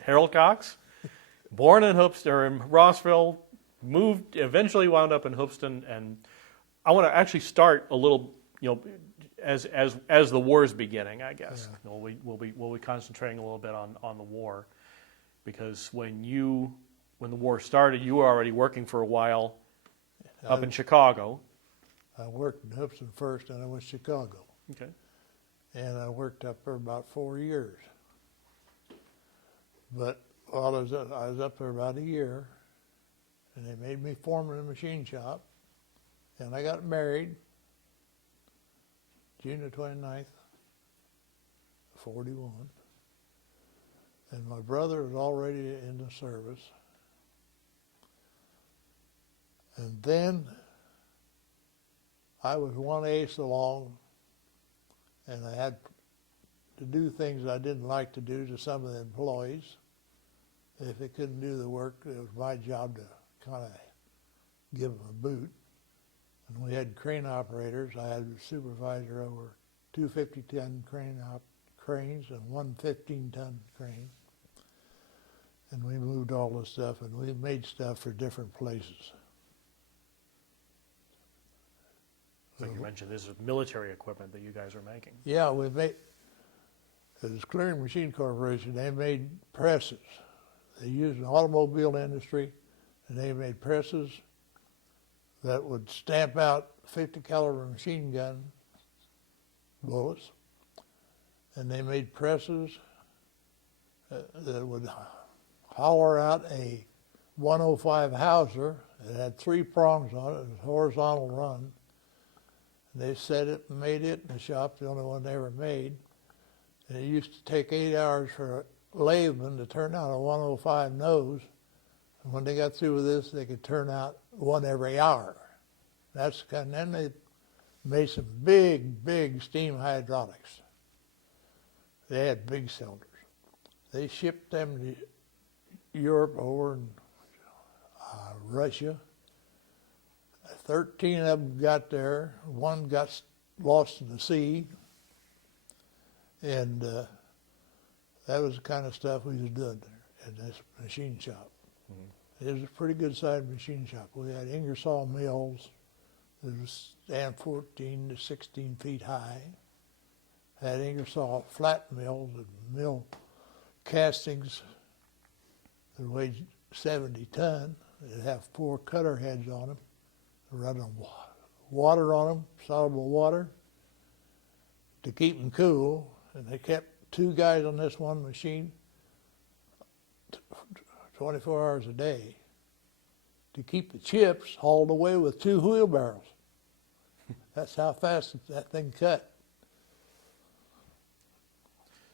Harold Cox, born in Hoopeston, or in Rossville, eventually wound up in Hoopeston, and I want to actually start a little, as the war's beginning, I guess. Yeah. We'll be concentrating a little bit on the war, because when the war started, you were already working for a while up in Chicago. I worked in Hoopeston first, and I went to Chicago. Okay. And I worked up there about 4 years. But while I was up there about a year, and they made me foreman in the machine shop, and I got married June the 29th, 41. And my brother was already in the service. And then I was one ace along, and I had to do things I didn't like to do to some of the employees. If they couldn't do the work, it was my job to kind of give them a boot. And we had crane operators. I had a supervisor over 2 50-ton cranes and 1 15-ton crane. And we moved all this stuff, and we made stuff for different places. Like you mentioned, this is military equipment that you guys are making. Yeah, we made, it was Clearing Machine Corporation. They made presses. They used an automobile industry, and they made presses that would stamp out 50 caliber machine gun bullets. And they made presses that would holler out a 105 Hauser. It had 3 prongs on it. It was a horizontal run. They set it and made it in the shop, the only one they ever made. And it used to take 8 hours for a latheman to turn out a 105 nose. And when they got through with this, they could turn out one every hour. And then they made some big steam hydraulics. They had big cylinders. They shipped them to Europe, over in Russia. 13 of them got there. 1 got lost in the sea. And that was the kind of stuff we was doing there in this machine shop. Mm-hmm. It was a pretty good-sized machine shop. We had Ingersoll mills. It was stand 14 to 16 feet high. Had Ingersoll flat mills and mill castings that weighed 70 ton. They'd have 4 cutter heads on them. Running water on them, soluble water, to keep them cool. And they kept 2 guys on this one machine 24 hours a day to keep the chips hauled away with 2 wheelbarrows. That's how fast that thing cut.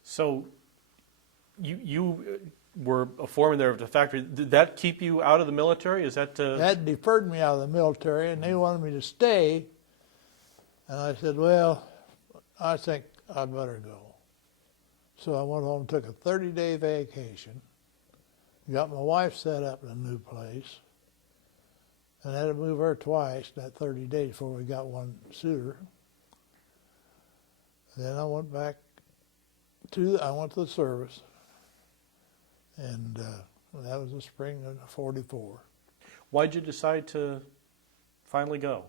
So you were a foreman there at the factory. Did that keep you out of the military? Is that That deferred me out of the military, and they wanted me to stay. And I said, well, I think I'd better go. So I went home and took a 30-day vacation, got my wife set up in a new place, and had to move her twice in that 30 days before we got one suitor. Then I went back to the service. And that was the spring of '44. Why'd you decide to finally go?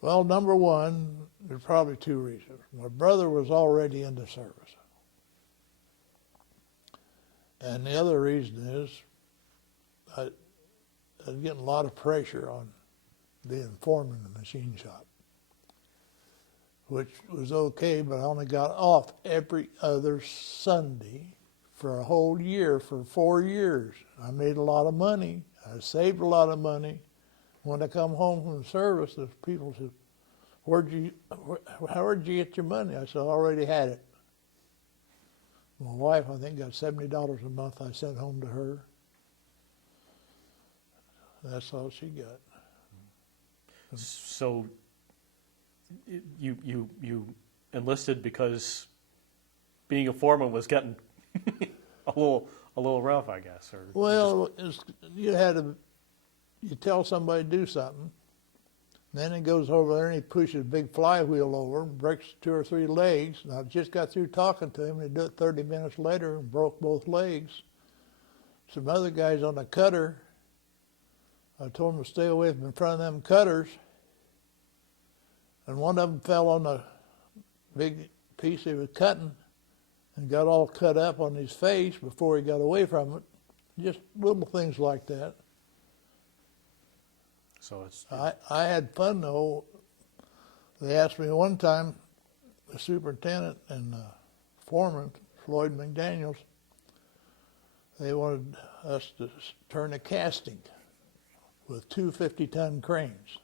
Well, number one, there's probably 2 reasons. My brother was already in the service. And the other reason is I was getting a lot of pressure on being foreman in the machine shop, which was okay, but I only got off every other Sunday for a whole year, for 4 years. I made a lot of money. I saved a lot of money. When I come home from the service, the people said, where'd you get your money? I said, I already had it. My wife, I think, got $70 a month I sent home to her. That's all she got. So you enlisted because being a foreman was getting a little rough, I guess. Or well, you tell somebody to do something, and Then he goes over there and he pushes a big flywheel over and breaks 2 or 3 legs. And I just got through talking to him. He'd do it 30 minutes later and broke both legs. Some other guys on the cutter, I told them to stay away from in front of them cutters. And one of them fell on the big piece he was cutting and got all cut up on his face before he got away from it. Just little things like that. So it's I had fun though. They asked me one time, the superintendent and foreman, Floyd McDaniels, they wanted us to turn a casting with 2 50-ton cranes.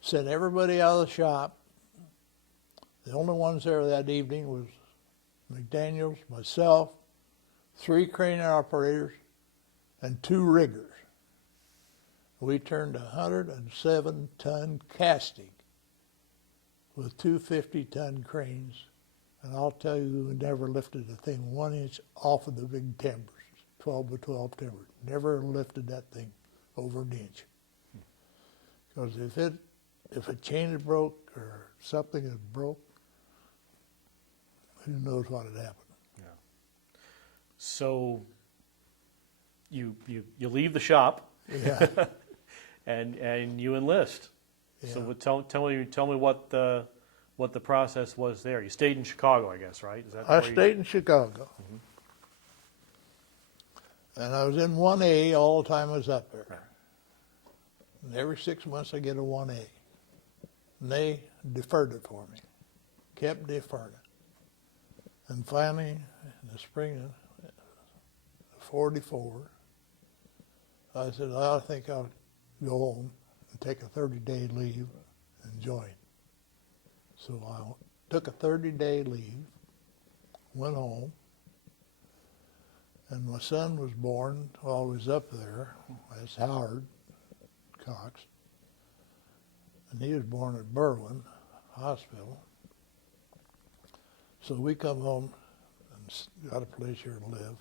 Sent everybody out of the shop. The only ones there that evening was McDaniels, myself, 3 crane operators, and 2 riggers. We turned a 107-ton casting with 2 50-ton cranes, and I'll tell you, we never lifted the thing 1 inch off of the big timbers, 12 by 12 timbers. Never lifted that thing over an inch. Because if a chain had broke or something had broke, who knows what had happened. Yeah. So you leave the shop. Yeah. and you enlist. Yeah. So tell me what the process was there. You stayed in Chicago, I guess, right? Is that I where stayed in Chicago. And I was in 1A all the time I was up there. Right. And every 6 months I get a 1A. And they deferred it for me. Kept deferring it. And finally, in the spring of 44, I said, I think I'll go home and take a 30-day leave and join. So I took a 30-day leave, went home, and my son was born while I was up there. That's Howard Cox. And he was born at Berwyn Hospital. So we come home and got a place here to live.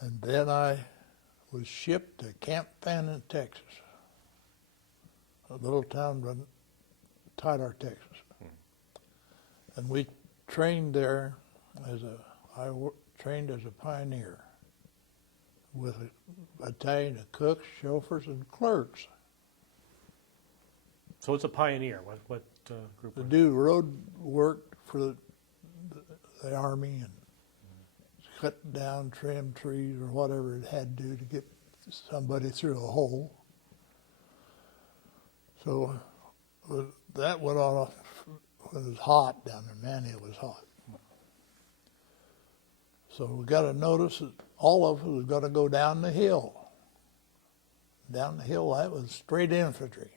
And then I was shipped to Camp Fannin, Texas, a little town in Tyler, Texas. And we trained there trained as a pioneer with a battalion of cooks, chauffeurs, and clerks. So it's a pioneer. What group? To do road work for the Army and cut down, trim trees, or whatever it had to do to get somebody through a hole. So that went on when it was hot down there. Man, it was hot. So we got a notice that all of us was going to go down the hill. Down the hill, that was straight infantry.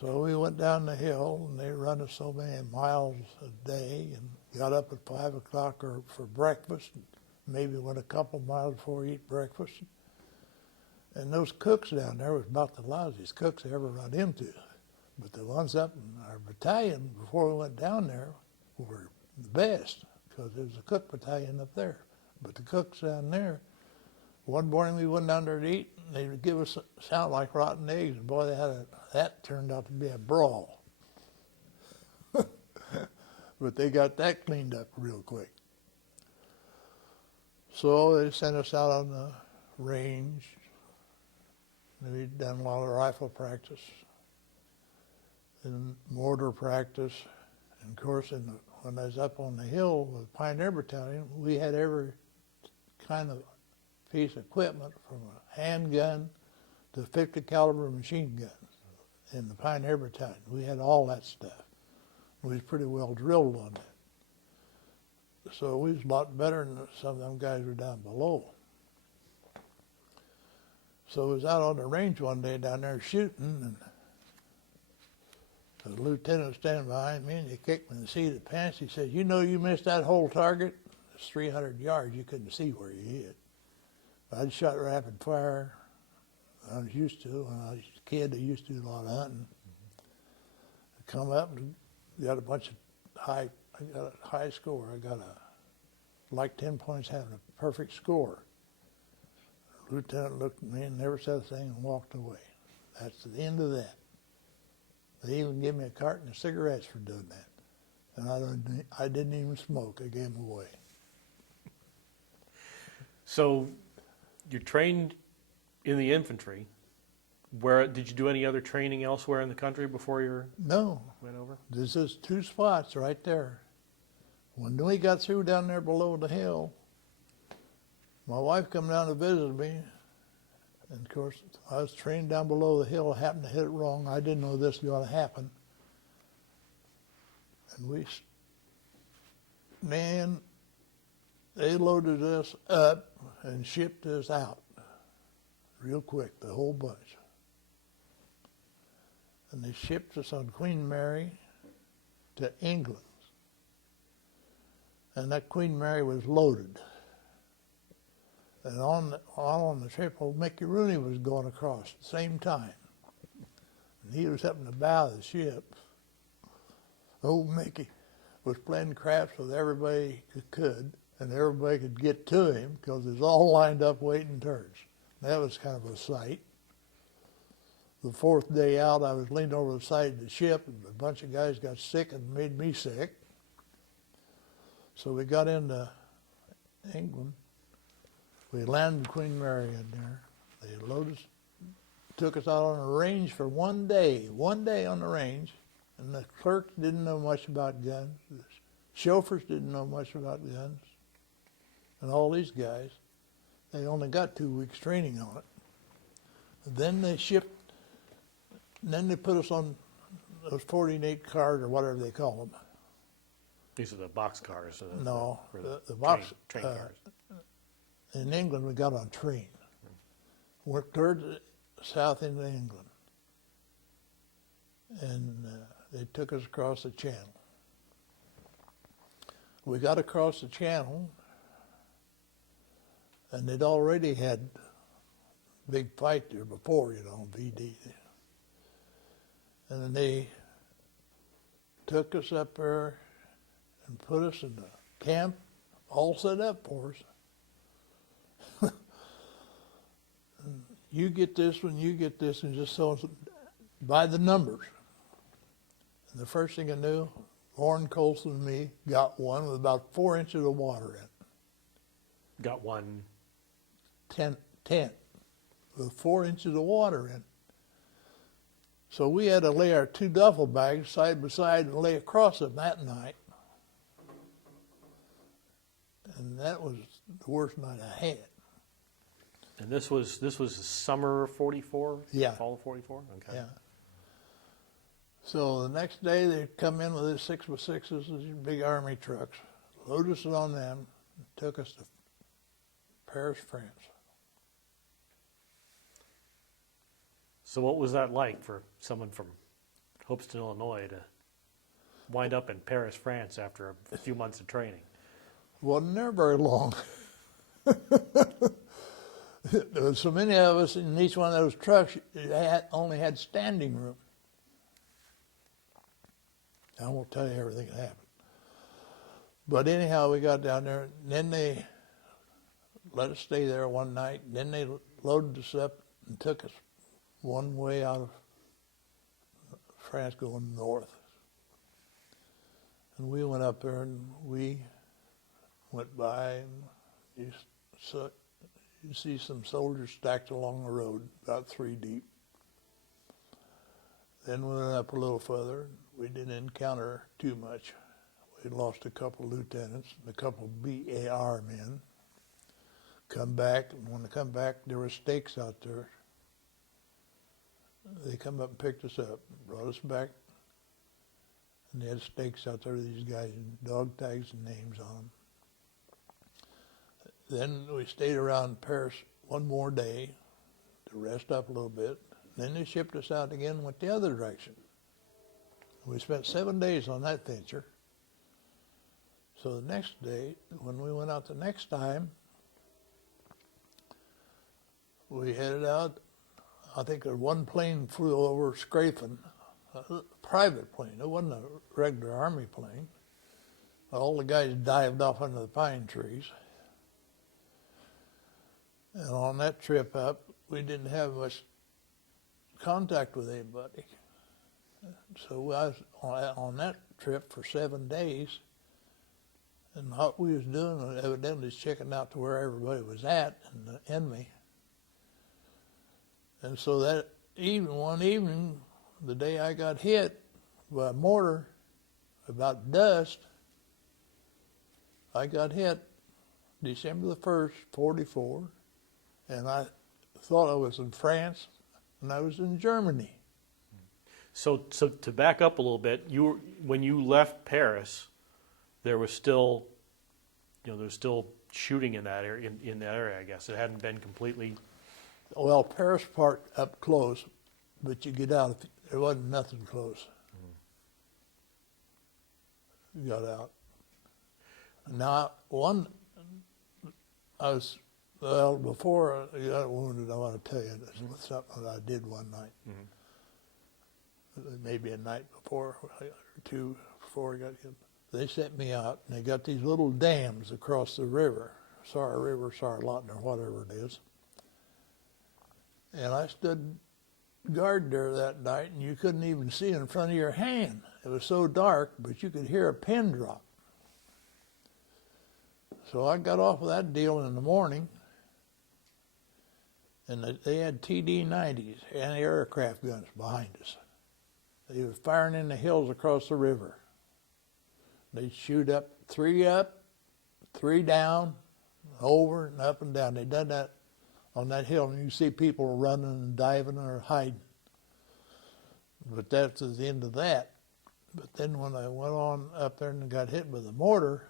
So we went down the hill, and they run us so many miles a day, and got up at 5 o'clock for breakfast, and maybe went a couple miles before we eat breakfast. And those cooks down there was about the lousiest cooks I ever run into. But the ones up in our battalion before we went down there were the best, because there was a cook battalion up there. But the cooks down there, one morning we went down there to eat, and they would give us sound like rotten eggs, and boy, that turned out to be a brawl. But they got that cleaned up real quick. So they sent us out on the range. We'd done a lot of rifle practice and mortar practice. And of course, when I was up on the hill with Pioneer Battalion, we had every kind of piece of equipment from a handgun to 50 caliber machine guns in the Pioneer Battalion. We had all that stuff. We was pretty well drilled on that. So we was a lot better than some of them guys were down below. So I was out on the range one day down there shooting, and the lieutenant was standing behind me, and he kicked me in the seat of the pants. He said, "You know you missed that whole target? It's 300 yards. You couldn't see where you hit." I'd shot rapid fire. I was used to it. When I was a kid, I used to do a lot of hunting. I come up and got a bunch of I got a high score. I got like 10 points having a perfect score. lieutenant looked at me and never said a thing and walked away. That's the end of that. They even gave me a carton of cigarettes for doing that. And I didn't even smoke. I gave them away. So you trained in the infantry. Where did you do any other training elsewhere in the country before you No, went over? this is 2 spots right there. When we got through down there below the hill, my wife come down to visit me, and of course I was trained down below the hill. I happened to hit it wrong. I didn't know this was going to happen. And they loaded us up and shipped us out real quick, the whole bunch. And they shipped us on Queen Mary to England. And that Queen Mary was loaded. And on the trip, old Mickey Rooney was going across at the same time. And he was up in the bow of the ship. Old Mickey was playing craps with everybody who could, and everybody could get to him because it was all lined up waiting turns. That was kind of a sight. The 4th day out, I was leaning over the side of the ship, and a bunch of guys got sick and made me sick. So we got into England. We landed Queen Mary in there. They loaded us, took us out on a range for 1 day on the range, and the clerks didn't know much about guns. The chauffeurs didn't know much about guns. And all these guys, they only got 2 weeks training on it. Then they put us on those 48 cars or whatever they call them. These are the box cars. No, or the box train cars. In England, we got on train. Worked towards the south end of England. And they took us across the channel. We got across the channel, and they'd already had a big fight there before, VD. And then they took us up there and put us in the camp, all set up for us. You get this one, you get this, and just so by the numbers. And the first thing I knew, Lauren Colson and me got one with about 4 inches of water in it. Got one. Tent with 4 inches of water in it. So we had to lay our 2 duffel bags side by side and lay across them that night. And that was the worst night I had. And this was summer of 44? Yeah. Fall of 44? Okay. Yeah. So the next day they'd come in with these 6x6s, these big army trucks, loaded us on them, and took us to Paris, France. So what was that like for someone from Hoopeston, Illinois to wind up in Paris, France after a few months of training? Wasn't there very long. There was so many of us in each one of those trucks, it only had standing room. I won't tell you everything that happened. But anyhow, we got down there, and then they let us stay there one night, and then they loaded us up and took us one way out of France going north. And we went up there, and we went by, and you see some soldiers stacked along the road, about 3 deep. Then we went up a little further. We didn't encounter too much. We lost a couple of lieutenants and a couple of BAR men. Come back, and when they come back, there were stakes out there. They come up and picked us up, brought us back, and they had stakes out there, these guys, dog tags and names on them. Then we stayed around Paris one more day to rest up a little bit. Then they shipped us out again and went the other direction. We spent 7 days on that venture. So the next day, when we went out the next time, we headed out. I think one plane flew over Scrapen, a private plane. It wasn't a regular Army plane. All the guys dived off under the pine trees. And on that trip up, we didn't have much contact with anybody. So I was on that trip for 7 days, and what we was doing was evidently checking out to where everybody was at and the enemy. And so that one evening, the day I got hit by a mortar about dusk, I got hit December the 1st, 44, and I thought I was in France, and I was in Germany. So to back up a little bit, when you left Paris, there was still, there was still shooting in that area. In that area, I guess it hadn't been completely. Well, Paris part up close, but you get out, there wasn't nothing close. You got out. Now, before I got wounded, I want to tell you this was something that I did one night. Maybe a night before, or two before I got hit. They set me out, and they got these little dams across the river, Sarlotton, or whatever it is. And I stood guard there that night, and you couldn't even see in front of your hand. It was so dark, but you could hear a pin drop. So I got off of that deal in the morning, and they had TD-90s, anti-aircraft guns behind us. They were firing in the hills across the river. They'd shoot three up, three down, over and up and down. They done that on that hill, and you see people running and diving or hiding. But that's the end of that. But then when I went on up there and got hit with a mortar,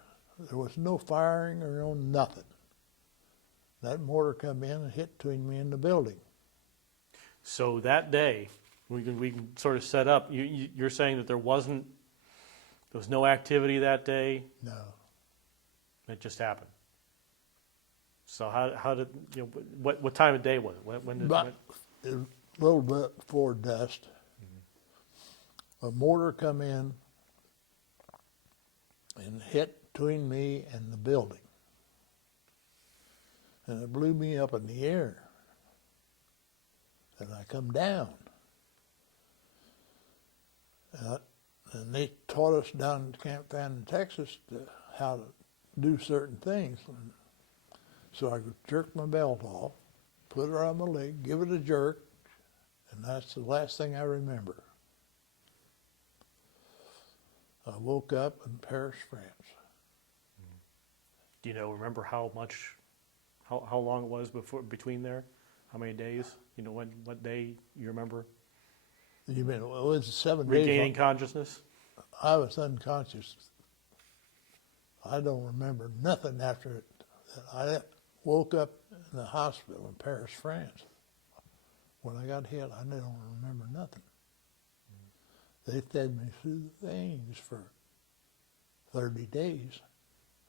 there was no firing or no nothing. That mortar come in and hit between me and the building. So that day, we can sort of set up. You're saying that there was no activity that day. No. It just happened. So how did what time of day was it? When did a little bit before dusk, a mortar come in and hit between me and the building, and it blew me up in the air, and I come down. And they taught us down at Camp Fannin, Texas, how to do certain things. And so I jerked my belt off, put it on my leg, give it a jerk, and that's the last thing I remember. I woke up in Paris, France. Do you remember how long it was between there? How many days? What day you remember? You mean, it was 7 days? Regaining consciousness? I was unconscious. I don't remember nothing after it. I woke up in the hospital in Paris, France. When I got hit, I don't remember nothing. They fed me through the veins for 30 days.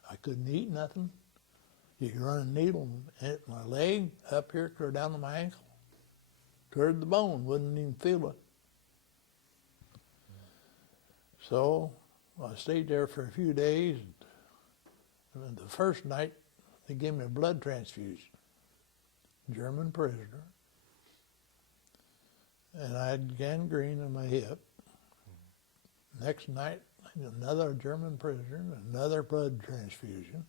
I couldn't eat nothing. You could run a needle and hit my leg, up here, clear down to my ankle. Cleared the bone, wouldn't even feel it. So I stayed there for a few days. And the first night, they gave me a blood transfusion. German prisoner. And I had gangrene in my hip. Next night, another German prisoner, another blood transfusion.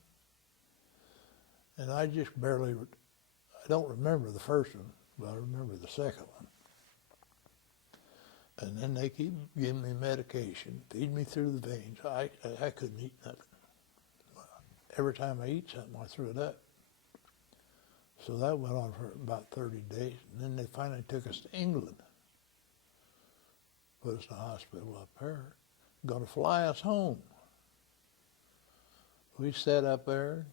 And I just I don't remember the first one, but I remember the second one. And then they keep giving me medication, feed me through the veins. I couldn't eat nothing. Every time I eat something, I threw it up. So that went on for about 30 days. And then they finally took us to England. Put us in a hospital up there. Going to fly us home. We sat up there.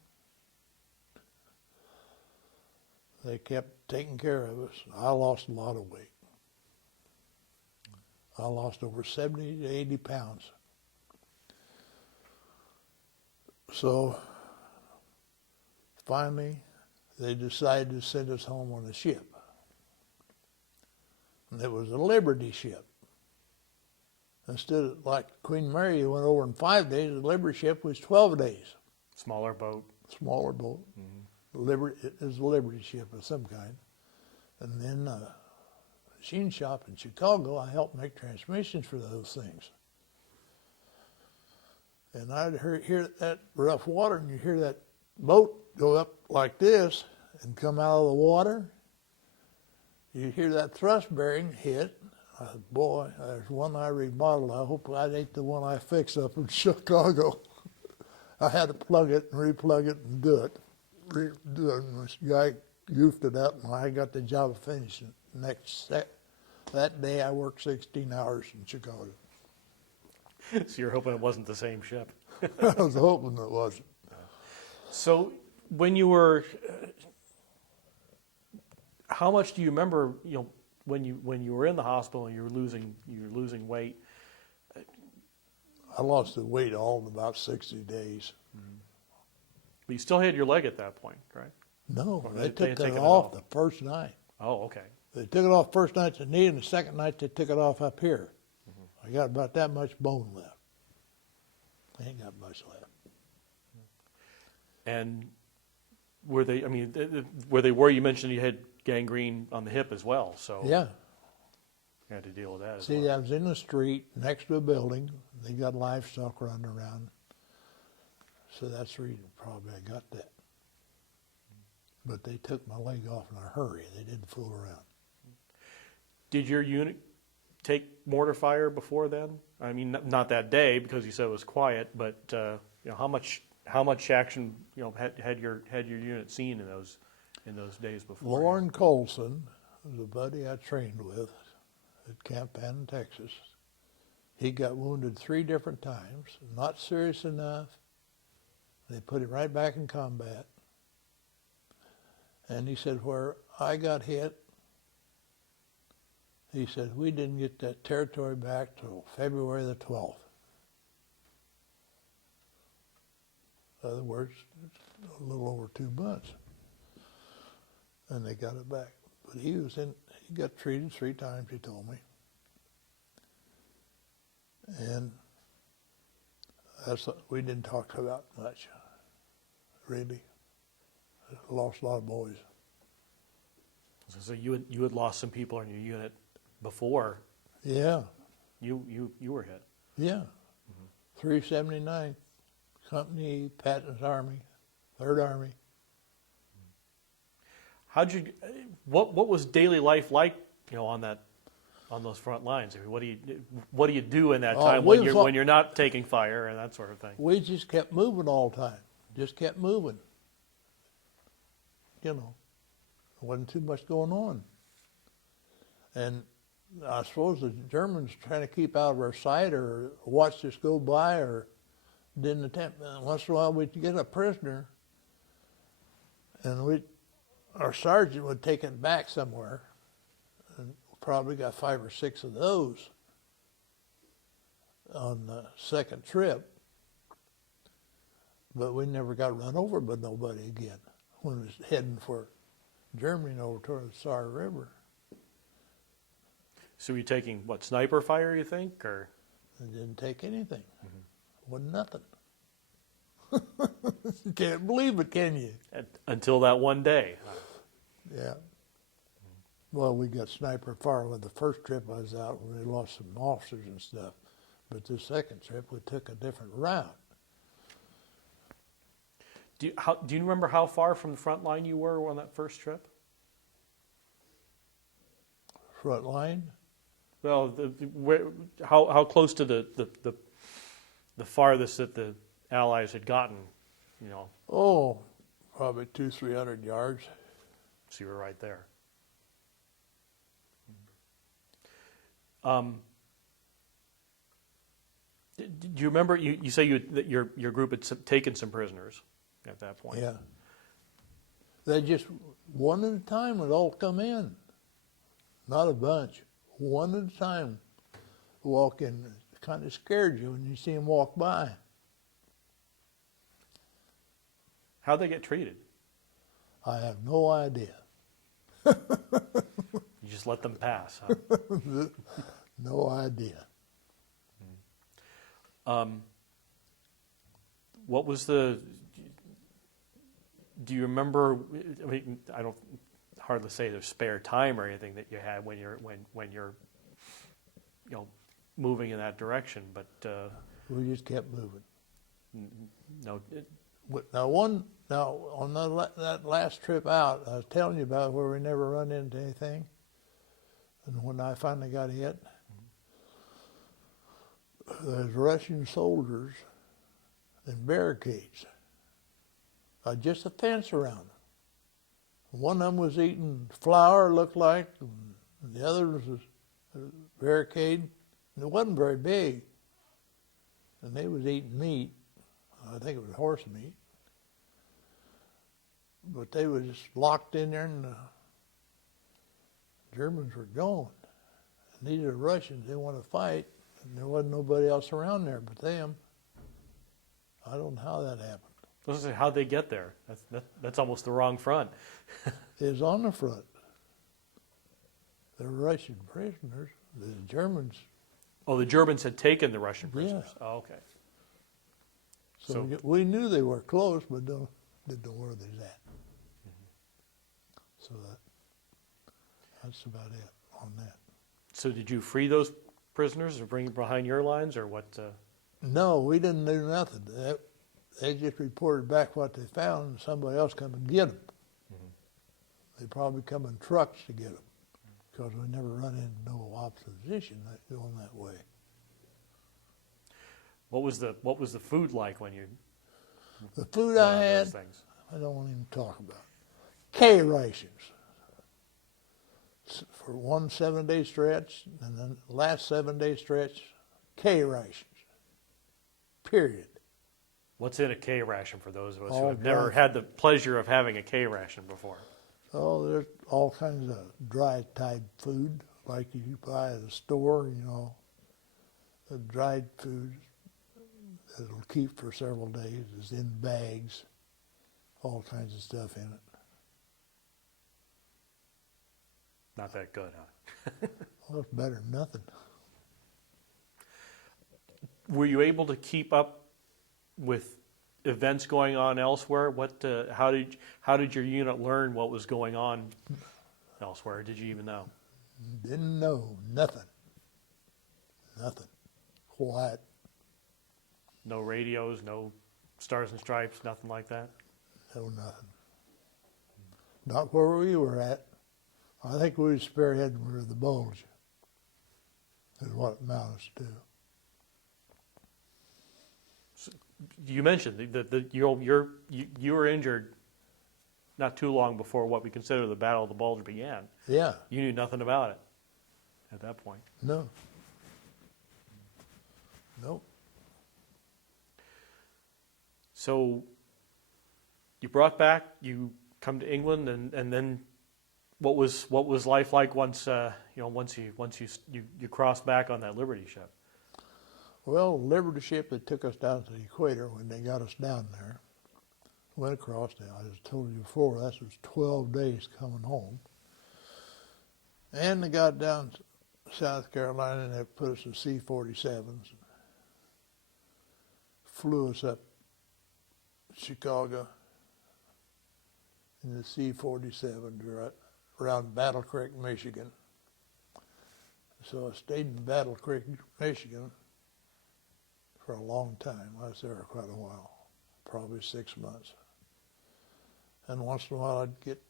They kept taking care of us. I lost a lot of weight. I lost over 70 to 80 pounds. So finally, they decided to send us home on a ship. And it was a Liberty ship. Instead of like Queen Mary, who went over in 5 days, the Liberty ship was 12 days. Smaller boat. Smaller boat. Mm-hmm. It was a Liberty ship of some kind. And then machine shop in Chicago, I helped make transmissions for those things. And I'd hear that rough water, and you hear that boat go up like this and come out of the water. You hear that thrust bearing hit. I said, boy, there's one I remodeled. I hope that ain't the one I fixed up in Chicago. I had to plug it and replug it and do it. And this guy goofed it up, and I got the job of finishing it. That day I worked 16 hours in Chicago. So you're hoping it wasn't the same ship. I was hoping it wasn't. So when you were, how much do you remember? When you were in the hospital and you were losing weight. I lost the weight all in about 60 days. Mm-hmm. But you still had your leg at that point, correct? No, Or they they took had that taken it off off? the first night. Oh, okay. They took it off first night at the knee, and the second night they took it off up here. I got about that much bone left. I ain't got much left. And were they? I mean, were they where you mentioned you had gangrene on the hip as well? So Yeah. you had to deal with that as See, well. I was in the street next to a building. They got livestock running around. So that's the reason probably I got that. But they took my leg off in a hurry. They didn't fool around. Did your unit take mortar fire before then? I mean, not that day because you said it was quiet, but how much action had your unit seen in those days before? Lauren Colson was a buddy I trained with at Camp Ann, Texas. He got wounded 3 different times, not serious enough. They put him right back in combat. And he said, where I got hit, he said, we didn't get that territory back till February the 12th. In other words, a little over 2 months. And they got it back. But he got treated 3 times, he told me. And we didn't talk about much, really. I lost a lot of boys. So you had lost some people in your unit before Yeah, you were hit. yeah. 379, Company, Patton's Army, 3rd Army. What was daily life like, on those front lines? I mean, what do you do in that time when you're not taking fire and that sort of thing? We just kept moving all the time. Just kept moving. There wasn't too much going on. And I suppose the Germans trying to keep out of our sight or watched us go by or didn't attempt. And once in a while we'd get a prisoner and our sergeant would take it back somewhere, and probably got 5 or 6 of those on the second trip. But we never got run over by nobody again when we was heading for Germany and over toward the Saar River. So you're taking sniper fire, you think, or? It didn't take anything. Wasn't nothing. You can't believe it, can you? Until that one day. Yeah. Well, we got sniper fire with the first trip I was out when we lost some officers and stuff. But the second trip we took a different route. Do you remember how far from the front line you were on that first trip? Front line? Well, how close to the farthest that the Allies had gotten, Oh, probably 200-300 yards. So you were right there. Do you remember? You say that your group had taken some prisoners at that point. Yeah. They just, one at a time would all come in. Not a bunch. One at a time. Walk in. It kind of scared you when you see them walk by. How'd they get treated? I have no idea. You just let them pass, huh? No idea. What was the? Do you remember? I mean, I don't hardly say there's spare time or anything that you had when you're moving in that direction, but We just kept moving. no. Now on that last trip out, I was telling you about where we never run into anything, and when I finally got hit, there's Russian soldiers and barricades, just a fence around them. One of them was eating flour, looked like, and the other was a barricade, and it wasn't very big, and they was eating meat. I think it was horse meat. But they were just locked in there, and the Germans were gone. And these are Russians. They want to fight, and there wasn't nobody else around there but them. I don't know how that happened. I was gonna say, how'd they get there? That's almost the wrong front. It was on the front. The Russian prisoners, the Germans. Oh, the Germans had taken the Russian prisoners. Yeah. Oh, okay. So we knew they were close, but didn't know where they was at. So that's about it on that. So did you free those prisoners or bring them behind your lines, or what? No, we didn't do nothing. They just reported back what they found, and somebody else come and get them. They probably come in trucks to get them, because we never run into no opposition going that way. What was the food like when you? The food I had, those things? I don't want to even talk about. K rations for one 7-day stretch, and then the last 7-day stretch, K rations. Period. What's in a K ration for those of us who All have never dry. had the pleasure of having a K ration before? Oh, there's all kinds of dry type food, like you buy at a store, the dried food that'll keep for several days is in bags, all kinds of stuff in it. Not that good, huh? Well, it's better than nothing. Were you able to keep up with events going on elsewhere? How did your unit learn what was going on elsewhere? Did you even know? Didn't know nothing. Nothing. Quiet. No radios, no Stars and Stripes, nothing like that? No nothing. Not where we were at. I think we was spearheading where the bulge is what it amounts to. You mentioned that you were injured not too long before what we consider the Battle of the Bulge began. Yeah. You knew nothing about it at that point. No. Nope. So you brought back, you come to England, and then what was life like once you crossed back on that Liberty ship? Well, Liberty ship that took us down to the equator when they got us down there, went across there. I just told you before, that was 12 days coming home. And they got down to South Carolina and they put us in C-47s. Flew us up Chicago in the C-47 around Battle Creek, Michigan. So I stayed in Battle Creek, Michigan for a long time. I was there quite a while, probably 6 months. And once in a while I'd get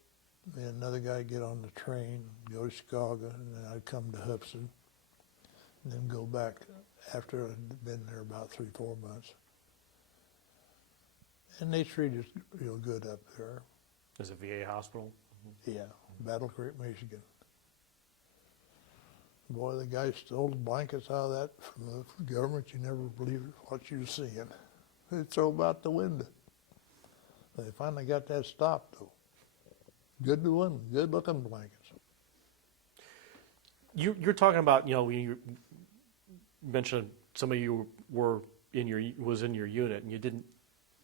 me and another guy get on the train, go to Chicago, and then I'd come to Hubson, and then go back after I'd been there about 3-4 months. And they treated us real good up there. As a VA hospital? Yeah, Battle Creek, Michigan. Boy, the guy stole the blankets out of that from the government. You never believe what you're seeing. They'd throw them out the window. They finally got that stopped, though. Good looking blankets. You're talking about, you mentioned some of you was in your unit, and you didn't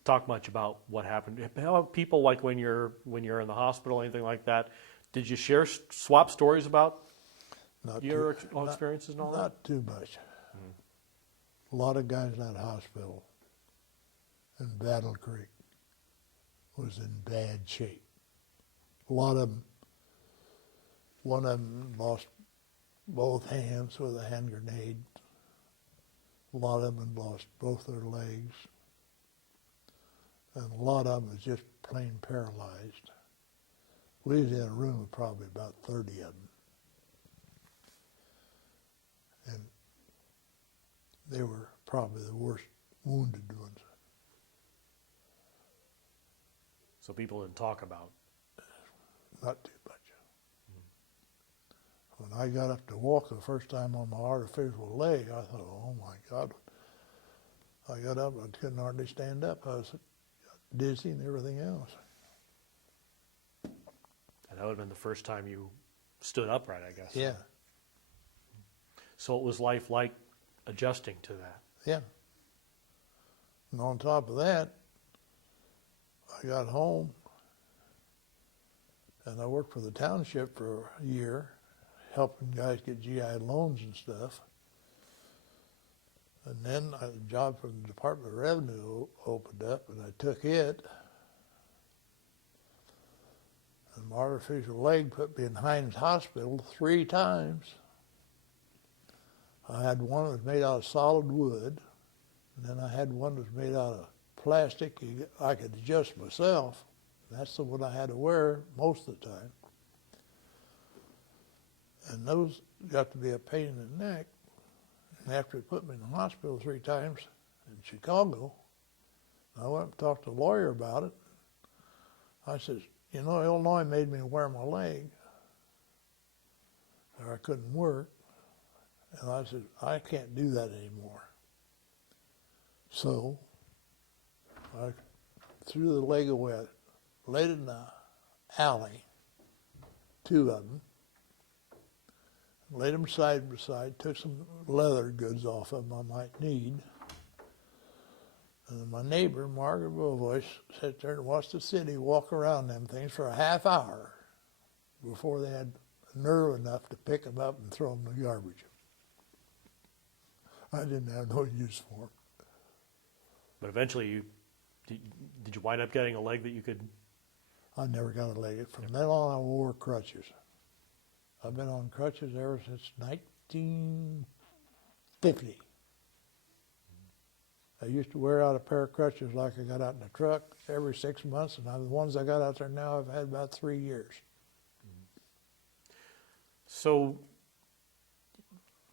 talk much about what happened. How about people, like when you're in the hospital, anything like that? Did you swap stories about your experiences and all that? Not too much. A lot of guys out of hospital in Battle Creek. was in bad shape. A lot of them, one of them lost both hands with a hand grenade. A lot of them had lost both their legs. And a lot of them was just plain paralyzed. We was in a room of probably about 30 of them. And they were probably the worst wounded ones. So people didn't talk about. Not too much. When I got up to walk the first time on my artificial leg, I thought, oh my God. I got up, I couldn't hardly stand up. I was dizzy and everything else. And that would have been the first time you stood upright, I guess. Yeah, So what was life like adjusting to that? yeah. And on top of that, I got home and I worked for the township for a year, helping guys get GI loans and stuff. And then a job from the Department of Revenue opened up, and I took it. And my artificial leg put me in Hines Hospital 3 times. I had one that was made out of solid wood, and then I had one that was made out of plastic I could adjust myself. That's the one I had to wear most of the time. And those got to be a pain in the neck. And after it put me in the hospital 3 times in Chicago, I went and talked to a lawyer about it. I said, you know, Illinois made me wear my leg, or I couldn't work. And I said, I can't do that anymore. So I threw the leg away, laid it in the alley, 2 of them, laid them side by side, took some leather goods off of them I might need. And then my neighbor, Margaret Bovoice, sat there and watched the city walk around them things for a half hour before they had nerve enough to pick them up and throw them in the garbage. I didn't have no use for them. But eventually, did you wind up getting a leg that you could? I never got a leg. From then on, I wore crutches. I've been on crutches ever since 1950. I used to wear out a pair of crutches like I got out in the truck every 6 months, and the ones I got out there now I've had about 3 years. So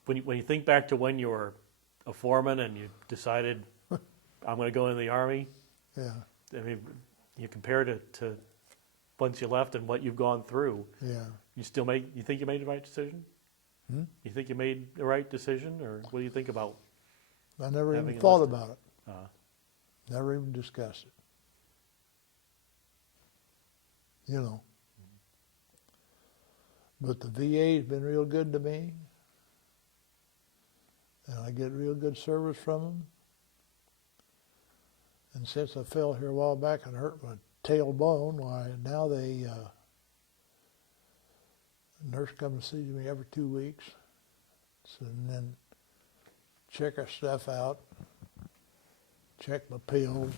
when you think back to when you were a foreman and you decided, I'm going to go in the Army, Yeah, I mean, you compare it to once you left and what you've gone through, yeah. you think you made the right decision? Hmm? You think you made the right decision, or what do you think about? I never Having even thought enlisted. about it. Uh, Never even discussed it. You know. But the VA's been real good to me. And I get real good service from them. And since I fell here a while back and hurt my tailbone, why now they nurse comes and sees me every 2 weeks. So, and then check our stuff out, check my pills.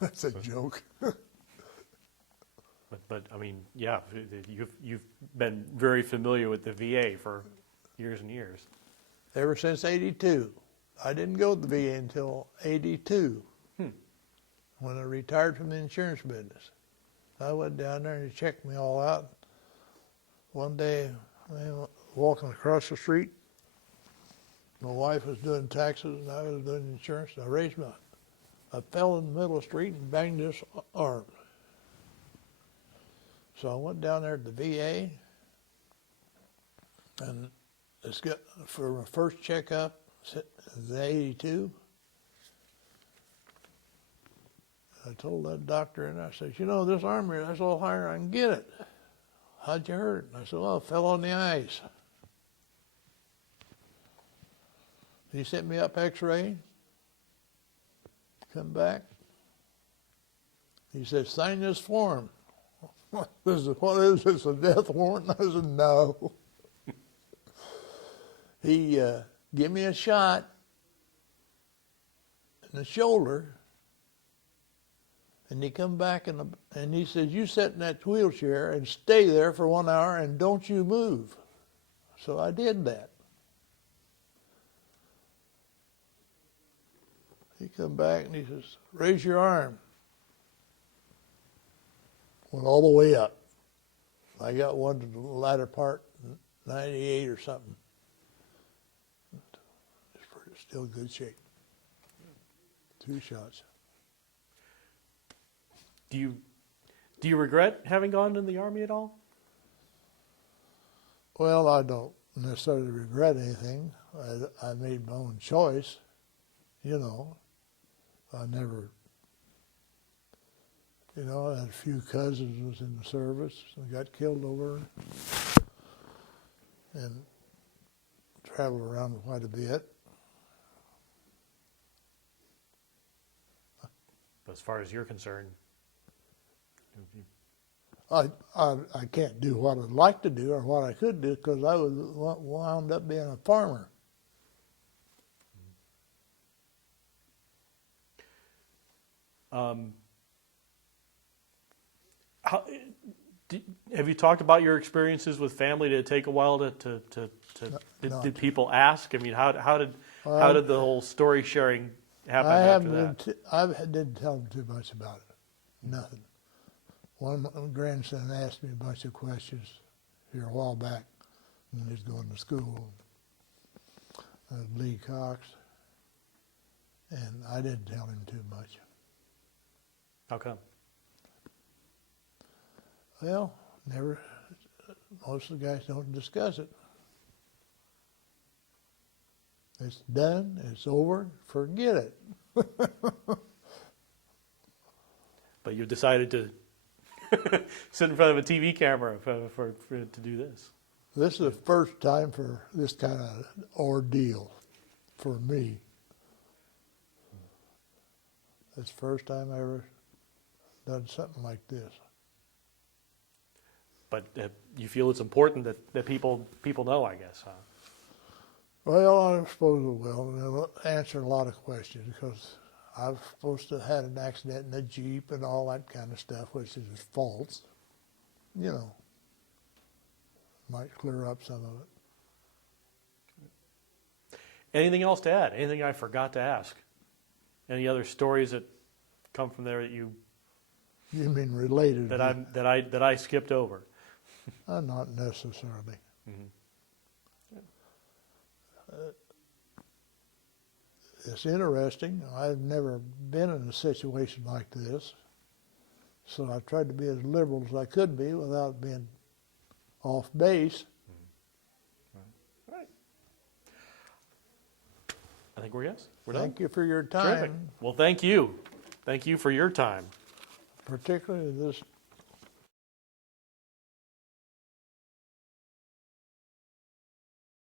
That's a joke. but I mean, yeah, you've been very familiar with the VA for years and years. Ever since '82. I didn't go to the VA until '82, when I retired from the insurance business. I went down there and he checked me all out. One day, I was walking across the street. My wife was doing taxes and I was doing insurance. And I fell in the middle of the street and banged this arm. So I went down there to the VA, and for my first checkup, it was '82. I told that doctor, and I said, you know, this arm here, that's a little higher I can get it. How'd you hurt it? And I said, well, it fell on the ice. He sent me up x-ray, come back. He said, sign this form. What is this, a death warrant? I said, no. He gave me a shot. in the shoulder. And he come back and he says, you sit in that wheelchair and stay there for 1 hour and don't you move. So I did that. He come back and he says, raise your arm. Went all the way up. I got one to the latter part, 98 or something. It's still good shape. 2 shots. Do you regret having gone in the Army at all? Well, I don't necessarily regret anything. I made my own choice, you know. I never, you know, I had a few cousins was in the service and got killed over and traveled around quite a bit. As far as you're concerned, I can't do what I'd like to do or what I could do because I was wound up being a farmer. Have you talked about your experiences with family? Did it take a while did people ask? I mean, how did the whole story sharing happen after that? I didn't tell them too much about it. Nothing. One grandson asked me a bunch of questions here a while back when he was going to school. Lee Cox, and I didn't tell him too much. How come? Well, never. Most of the guys don't discuss it. It's done. It's over. Forget it. But you decided to sit in front of a TV camera to do this. This is the first time for this kind of ordeal for me. It's the first time I ever done something like this. But you feel it's important that people know, I guess, huh? Well, I suppose it will. It'll answer a lot of questions because I was supposed to have had an accident in a Jeep and all that kind of stuff, which is false. You know, might clear up some of it. Anything else to add? Anything I forgot to ask? Any other stories that come from there that you mean related? that I skipped over? Not necessarily. Mm-hmm. It's interesting. I've never been in a situation like this, so I tried to be as liberal as I could be without being off base. All right. I think we're done. Thank you for your time. Terrific. Well, thank you. Thank you for your time. Particularly this